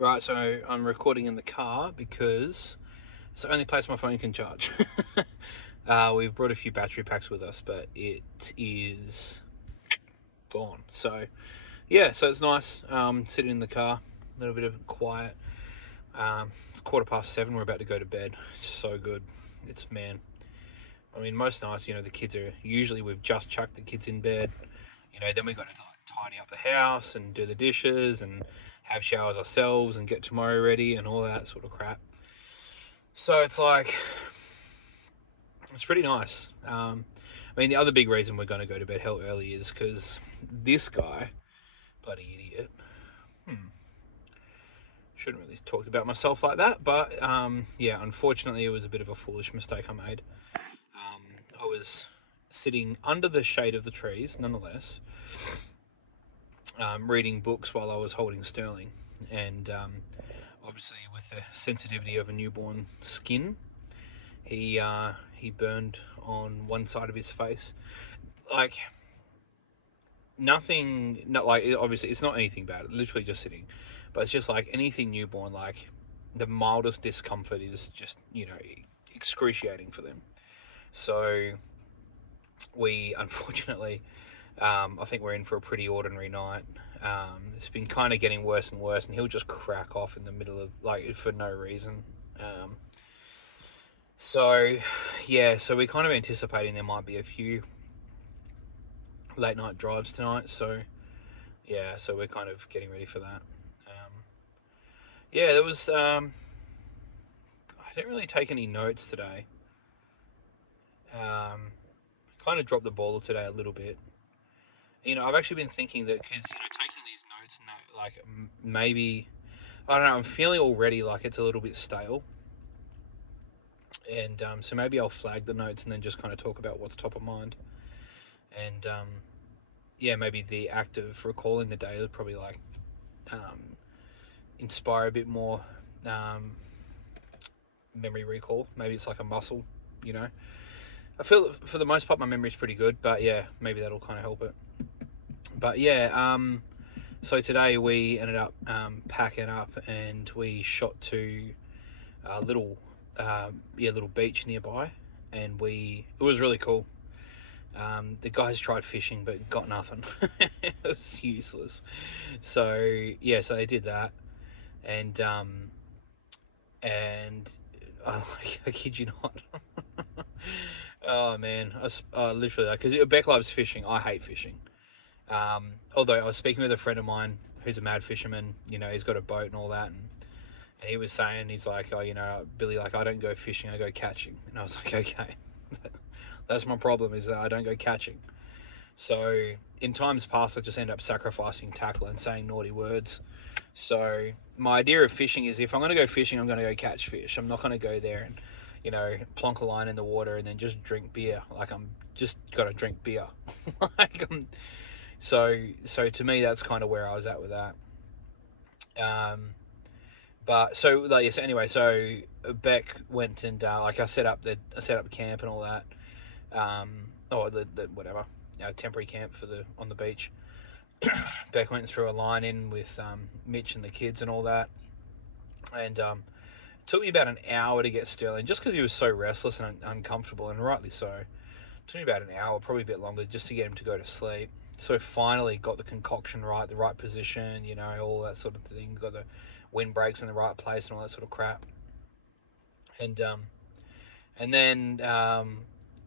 Right, so I'm recording in the car because it's the only place my phone can charge. We've brought a few battery packs with us, but it is gone. So, yeah, so it's nice sitting in the car, a little bit of quiet. It's 7:15. We're about to go to bed. It's so good. I mean, most nights, the kids are usually we've just chucked the kids in bed. Then we got to tidy up the house and do the dishes and have showers ourselves and get tomorrow ready and all that sort of crap. So it's pretty nice. I mean, the other big reason we're going to go to bed hell early is because this guy, bloody idiot, shouldn't really talk about myself like that, but yeah, unfortunately, it was a bit of a foolish mistake I made. I was sitting under the shade of the trees, nonetheless, reading books while I was holding Sterling, and obviously, with the sensitivity of a newborn skin, he burned on one side of his face. Like nothing, not like obviously it's not anything bad. Literally just sitting, but it's just like anything newborn. Like the mildest discomfort is just excruciating for them. So we unfortunately, I think we're in for a pretty ordinary night. It's been kind of getting worse and worse, and he'll just crack off in the middle of like for no reason. So yeah, so we're kind of anticipating there might be a few late night drives tonight. So yeah, so we're kind of getting ready for that. Yeah, there was. I didn't really take any notes today. Kind of dropped the ball today a little bit. I've actually been thinking that because taking these notes and that, like maybe I don't know. I'm feeling already like it's a little bit stale, and so maybe I'll flag the notes and then just kind of talk about what's top of mind. And yeah, maybe the act of recalling the day will probably inspire a bit more memory recall. Maybe it's like a muscle, you know. I feel that for the most part my memory's pretty good, but yeah, maybe that'll kind of help it. But yeah, so today we ended up packing up and we shot to a little beach nearby, and it was really cool. The guys tried fishing but got nothing. It was useless. So yeah, so they did that, and and I kid you not. Oh man, literally, because Beck loves fishing. I hate fishing. Although I was speaking with a friend of mine who's a mad fisherman. He's got a boat and all that, and he was saying, he's like, oh, Billy, like I don't go fishing, I go catching. And I was like, okay, that's my problem, is that I don't go catching. So in times past, I just end up sacrificing tackle and saying naughty words. So my idea of fishing is, if I'm going to go fishing, I'm going to go catch fish. I'm not going to go there and plonk a line in the water and then just drink beer. Like I'm just got to drink beer. like so to me, that's kind of where I was at with that. But so like yeah, so anyway, so Beck went and like I set up camp and all that. Or the whatever, temporary camp on the beach. Beck went through a line in with Mitch and the kids and all that, and it took me about an hour to get Sterling, just because he was so restless and uncomfortable, and rightly so. It took me about an hour, probably a bit longer, just to get him to go to sleep. So finally got the concoction right, the right position, all that sort of thing. Got the windbreaks in the right place and all that sort of crap. And then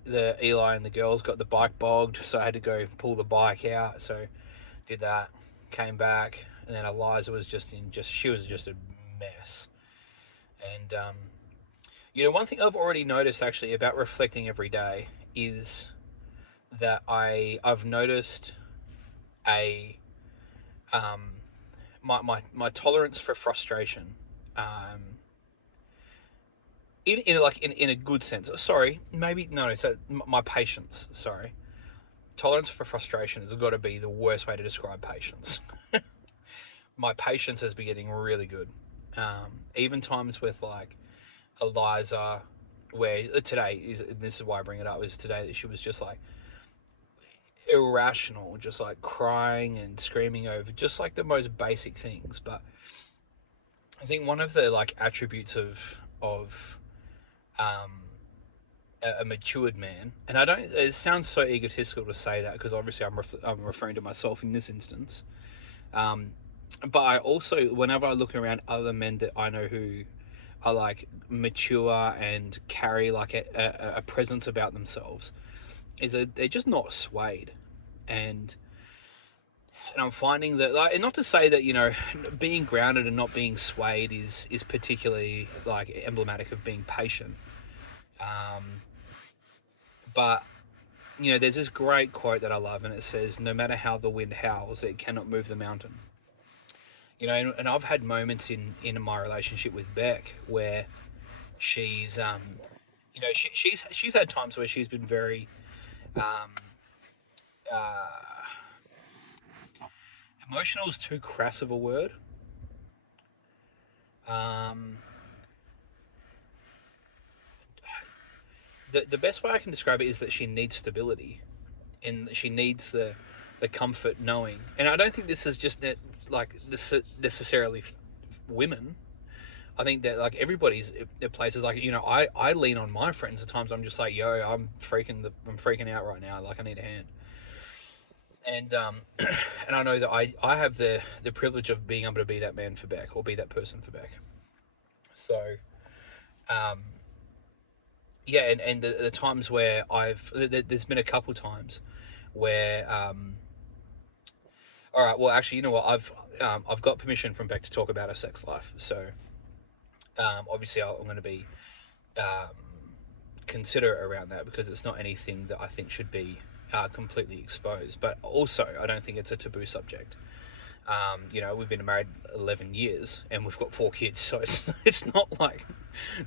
the Eli and the girls got the bike bogged, so I had to go pull the bike out. So did that, came back, and then Eliza was she was just a mess. And one thing I've already noticed actually about reflecting every day is that I've noticed a my tolerance for frustration, in a good sense. Sorry, maybe no. So my patience. Sorry, tolerance for frustration has got to be the worst way to describe patience. My patience has been getting really good. Even times with like Eliza, where today is, this is why I bring it up, is today that she was just like irrational, just like crying and screaming over just like the most basic things. But I think one of the like attributes of um, a matured man, and I don't. It sounds so egotistical to say that because obviously I'm referring to myself in this instance. Um, but I also, whenever I look around other men that I know who are like mature and carry like a presence about themselves, is that they're just not swayed, and I'm finding that, like, and not to say that, you know, being grounded and not being swayed is particularly like emblematic of being patient. Um, but you know, there's this great quote that I love, and it says, "No matter how the wind howls, it cannot move the mountain." You know, and I've had moments in my relationship with Beck where she's, you know, she's had times where she's been very, um, uh, emotional is too crass of a word. Um, the best way I can describe it is that she needs stability, and she needs the comfort knowing. And I don't think this is just like necessarily women. I think that like everybody's at places, like, you know, I lean on my friends at times. I'm just like, yo, I'm freaking out right now. Like, I need a hand. And and I know that I have the privilege of being able to be that man for Beck, or be that person for Beck. So um, yeah, and the times where there's been a couple times where all right, well, actually, you know what, I've got permission from Beck to talk about her sex life. So obviously I'm going to be um, considerate around that, because it's not anything that I think should be completely exposed. But also, I don't think it's a taboo subject. You know, we've been married 11 years and we've got 4 kids, so it's not like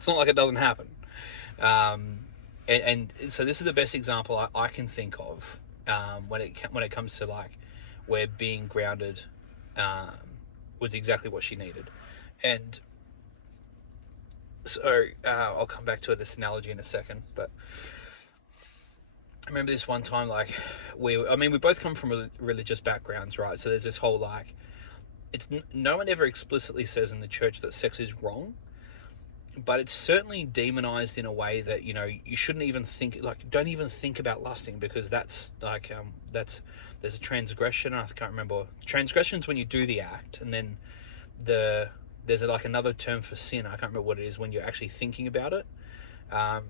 it doesn't happen. Um, and so this is the best example I can think of when it comes to like where being grounded um, was exactly what she needed. And so I'll come back to this analogy in a second, but I remember this one time, like, I mean, we both come from religious backgrounds, right? So there's this whole like, no one ever explicitly says in the church that sex is wrong, but it's certainly demonized in a way that, you know, you shouldn't even think, like, don't even think about lusting, because that's like there's a transgression. I can't remember. Transgression's when you do the act, and then there's like another term for sin. I can't remember what it is when you're actually thinking about it. Um,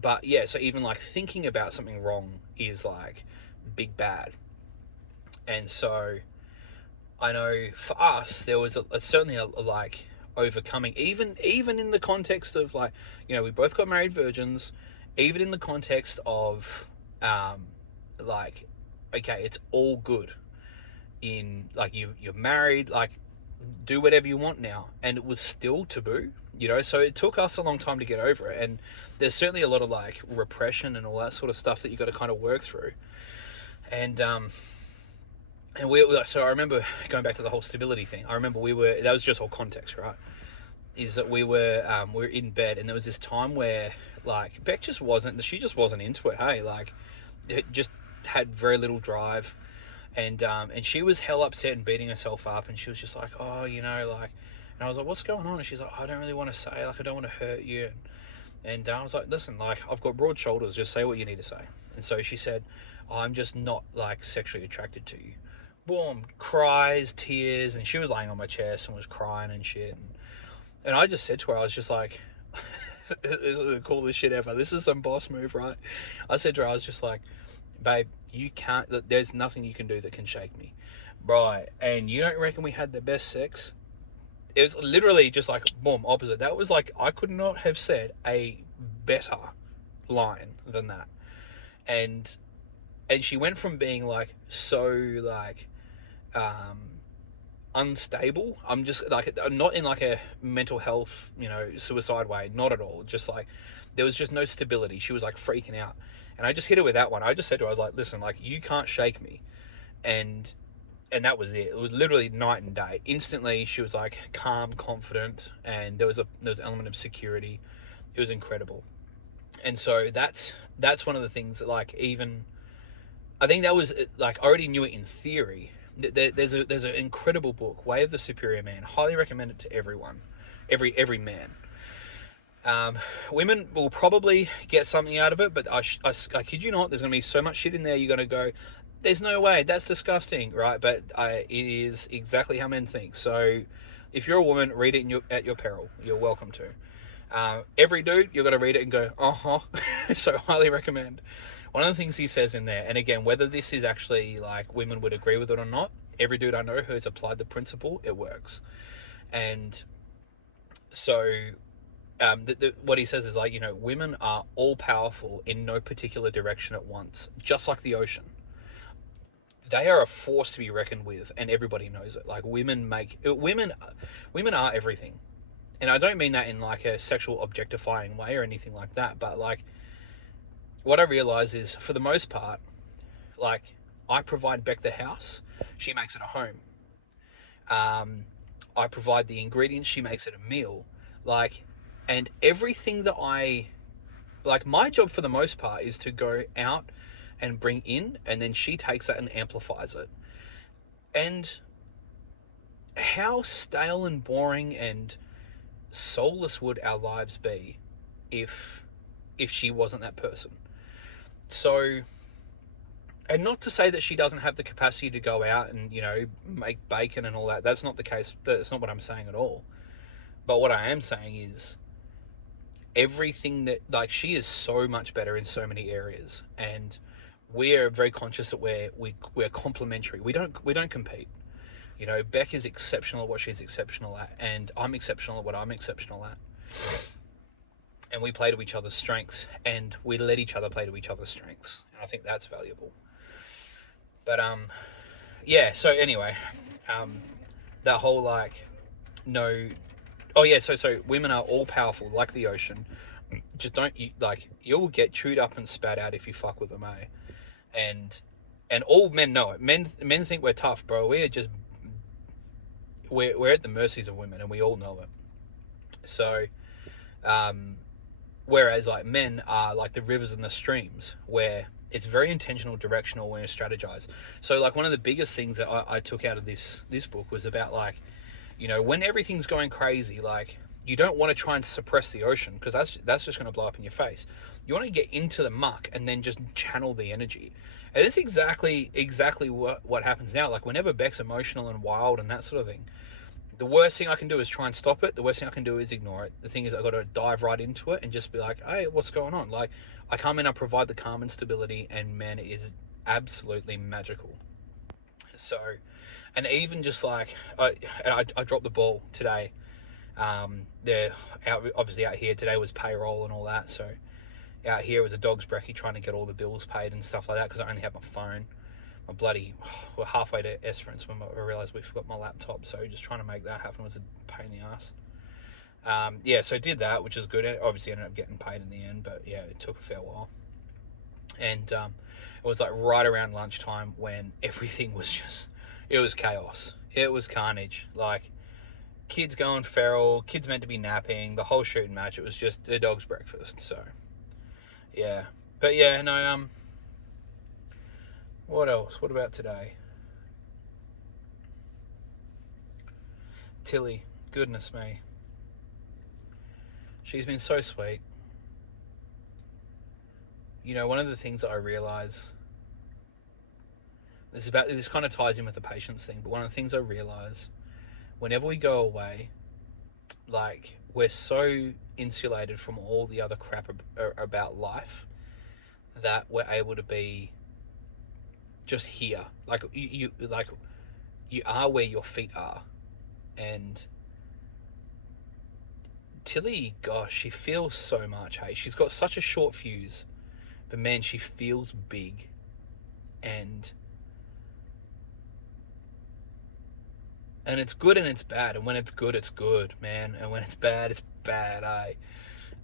but yeah, so even like thinking about something wrong is like big bad. And so I know for us there was certainly a like overcoming, even in the context of, like, you know, we both got married virgins, even in the context of um like, okay, it's all good, in like, you're married, like, do whatever you want now, and it was still taboo, you know. So it took us a long time to get over it, and there's certainly a lot of like repression and all that sort of stuff that you got to kind of work through. And we so I remember going back to the whole stability thing. I remember that was just all context, right? Is that we were in bed, and there was this time where like Beck she just wasn't into it. Hey, like, it just had very little drive, and she was hell upset and beating herself up, and she was just like, oh, you know, like, and I was like, what's going on? And she's like, I don't really want to say, like, I don't want to hurt you. And I was like, listen, like, I've got broad shoulders, just say what you need to say. And so she said, I'm just not like sexually attracted to you. Boom, cries, tears, and she was laying on my chest and was crying and shit. And I just said to her, I was just like, this is the coolest shit ever. This is some boss move, right? I said to her, I was just like, babe, you can't, there's nothing you can do that can shake me. Right. And you don't reckon we had the best sex? It was literally just like, boom, opposite. That was like, I could not have said a better line than that. And she went from being like so like unstable. I'm just like, not in like a mental health, you know, suicide way, not at all. Just like, there was just no stability. She was like freaking out. And I just hit her with that one. I just said to her, I was like, listen, like, you can't shake me. And that was it. It was literally night and day. Instantly, she was like calm, confident, and there was an element of security. It was incredible. And so that's one of the things that, like, even I think that was like, I already knew it in theory, There's an incredible book, Way of the Superior Man. Highly recommend it to everyone, every man. Women will probably get something out of it, but I kid you not, there's going to be so much shit in there, you're going to go, there's no way, that's disgusting, right? But it is exactly how men think. So if you're a woman, read it at your peril. You're welcome to. Every dude, you're going to read it and go, uh-huh. So highly recommend. One of the things he says in there, and again, whether this is actually like women would agree with it or not, every dude I know who's applied the principle, it works. And so what he says is like, women are all powerful in no particular direction at once, just like the ocean. They are a force to be reckoned with, and everybody knows it. Like women are everything, and I don't mean that in like a sexual objectifying way or anything like that. But like, what I realize is, for the most part, like I provide Beck the house, she makes it a home. I provide the ingredients, she makes it a meal. Like, and everything that my job for the most part is to go out and bring in, and then she takes that and amplifies it. And how stale and boring and soulless would our lives be if she wasn't that person? So, and not to say that she doesn't have the capacity to go out and, make bacon and all that. That's not the case. That's not what I'm saying at all. But what I am saying is, everything that, like, she is so much better in so many areas, and we're very conscious that we're complementary. We don't compete. Beck is exceptional at what she's exceptional at, and I'm exceptional at what I'm exceptional at. And we play to each other's strengths, and we let each other play to each other's strengths. And I think that's valuable. But yeah. So anyway, that whole like, no. Oh yeah, so women are all powerful like the ocean. Just don't, you'll get chewed up and spat out if you fuck with them, eh? And all men know it. Men think we're tough, bro. We're at the mercies of women, and we all know it. So, whereas like men are like the rivers and the streams, where it's very intentional, directional when you strategize. So like one of the biggest things that I took out of this book was about like, when everything's going crazy, like you don't want to try and suppress the ocean, because that's just going to blow up in your face. You want to get into the muck and then just channel the energy. And it's exactly what happens now. Like whenever Beck's emotional and wild and that sort of thing, the worst thing I can do is try and stop it. The worst thing I can do is ignore it. The thing is, I've got to dive right into it and just be like, hey, what's going on? Like, I come in, I provide the calm and stability, and man, it is absolutely magical. So, and even just like, I dropped the ball today. They're obviously out here today was payroll and all that. So out here was a dog's brekkie trying to get all the bills paid and stuff like that, because I only have my phone. We're halfway to Esperance when I realised we forgot my laptop, so just trying to make that happen was a pain in the ass. Yeah, so did that, which is good. Obviously ended up getting paid in the end, but yeah, it took a fair while. And it was like right around lunchtime when everything was just, it was chaos. It was carnage. Like, kids going feral, kids meant to be napping, the whole shooting match. It was just a dog's breakfast. So yeah, but yeah, no. What else? What about today? Tilly, goodness me, she's been so sweet. One of the things that I realise, this kind of ties in with the patience thing, but one of the things I realise, whenever we go away, like, we're so insulated from all the other crap about life that we're able to be just here. Like, you are where your feet are. And Tilly, gosh, she feels so much, hey? She's got such a short fuse, but man, she feels big. And it's good and it's bad. And when it's good, man. And when it's bad, eh?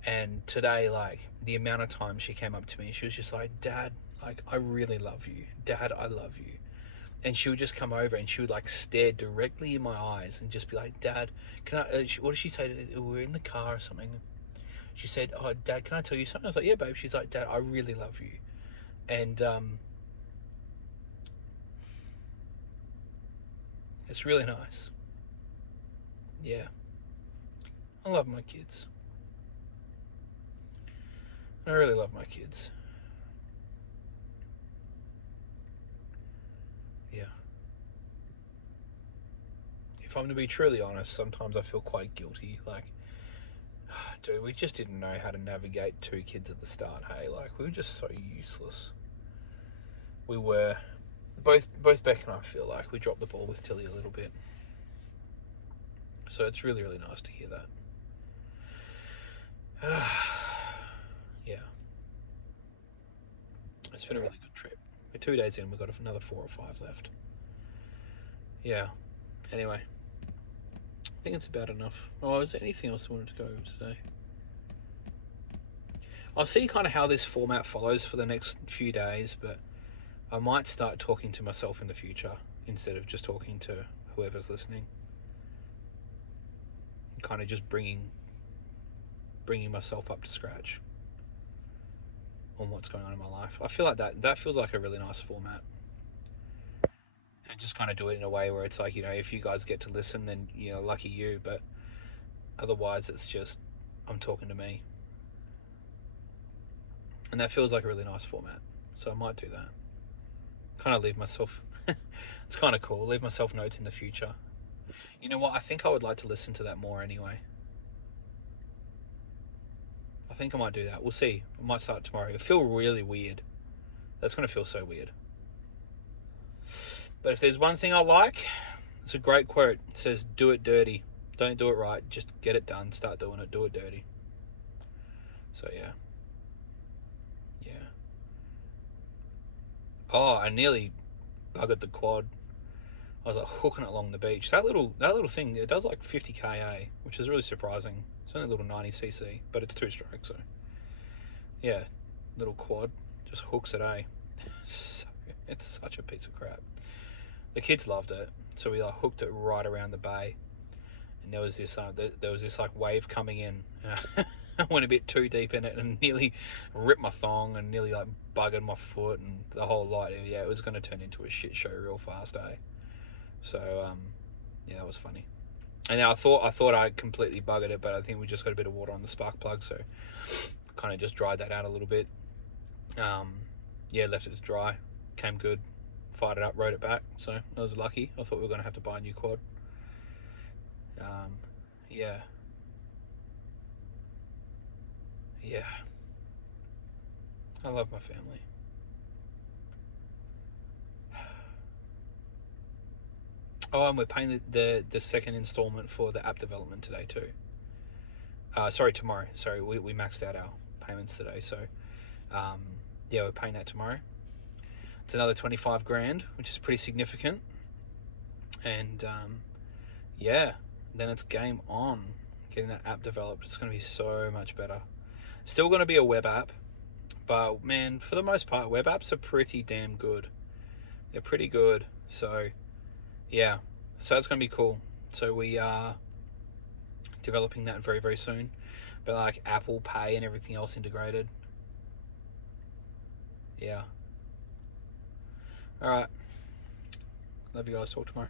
And today, like, the amount of time she came up to me, she was just like, Dad, like, I really love you. Dad, I love you. And she would just come over and she would like stare directly in my eyes and just be like, Dad, can I, what did she say? We were in the car or something. She said, oh, Dad, can I tell you something? I was like, yeah, babe. She's like, Dad, I really love you. And It's really nice. Yeah. I love my kids. I really love my kids. Yeah. If I'm to be truly honest, sometimes I feel quite guilty. Like, dude, we just didn't know how to navigate two kids at the start, hey? Like, we were just so useless. We were. Both Beck and I feel like we dropped the ball with Tilly a little bit. So it's really, really nice to hear that. Yeah. It's been a really good trip. We're 2 days in, we've got another 4 or 5 left. Yeah. Anyway, I think it's about enough. Oh, is there anything else I wanted to go over today? I'll see kind of how this format follows for the next few days, but I might start talking to myself in the future instead of just talking to whoever's listening. Kind of just bringing myself up to scratch on what's going on in my life. I feel like that feels like a really nice format. And just kind of do it in a way where it's like, if you guys get to listen, then, lucky you. But otherwise, it's just, I'm talking to me. And that feels like a really nice format. So I might do that. Kind of leave myself, it's kind of cool, leave myself notes in the future. You know what? I think I would like to listen to that more anyway. I think I might do that. We'll see. I might start tomorrow. It'll feel really weird. That's going to feel so weird. But if there's one thing I like, it's a great quote. It says, do it dirty. Don't do it right. Just get it done. Start doing it. Do it dirty. So, yeah. Yeah. Oh, I nearly buggered the quad. I was like hooking it along the beach. That little thing, it does like 50 kA, which is really surprising. It's only a little 90cc, but it's 2-stroke, so yeah, little quad just hooks it, eh? So, it's such a piece of crap. The kids loved it, so we like hooked it right around the bay, and there was this like wave coming in, and I went a bit too deep in it and nearly ripped my thong and nearly like buggered my foot and the whole lot. Yeah, it was going to turn into a shit show real fast, eh? So yeah, that was funny. And then I thought I completely buggered it, but I think we just got a bit of water on the spark plug, so kind of just dried that out a little bit. Yeah, left it to dry, came good, fired it up, rode it back. So I was lucky. I thought we were going to have to buy a new quad. Yeah. Yeah. I love my family. Oh, and we're paying the second installment for the app development today too. Sorry, tomorrow. Sorry, we maxed out our payments today, so yeah, we're paying that tomorrow. It's another 25 grand, which is pretty significant. And yeah, then it's game on. Getting that app developed, it's going to be so much better. Still going to be a web app, but man, for the most part, web apps are pretty damn good. They're pretty good. So yeah, so it's going to be cool. So we are developing that very, very soon. But like Apple Pay and everything else integrated. Yeah. All right. Love you guys. Talk tomorrow.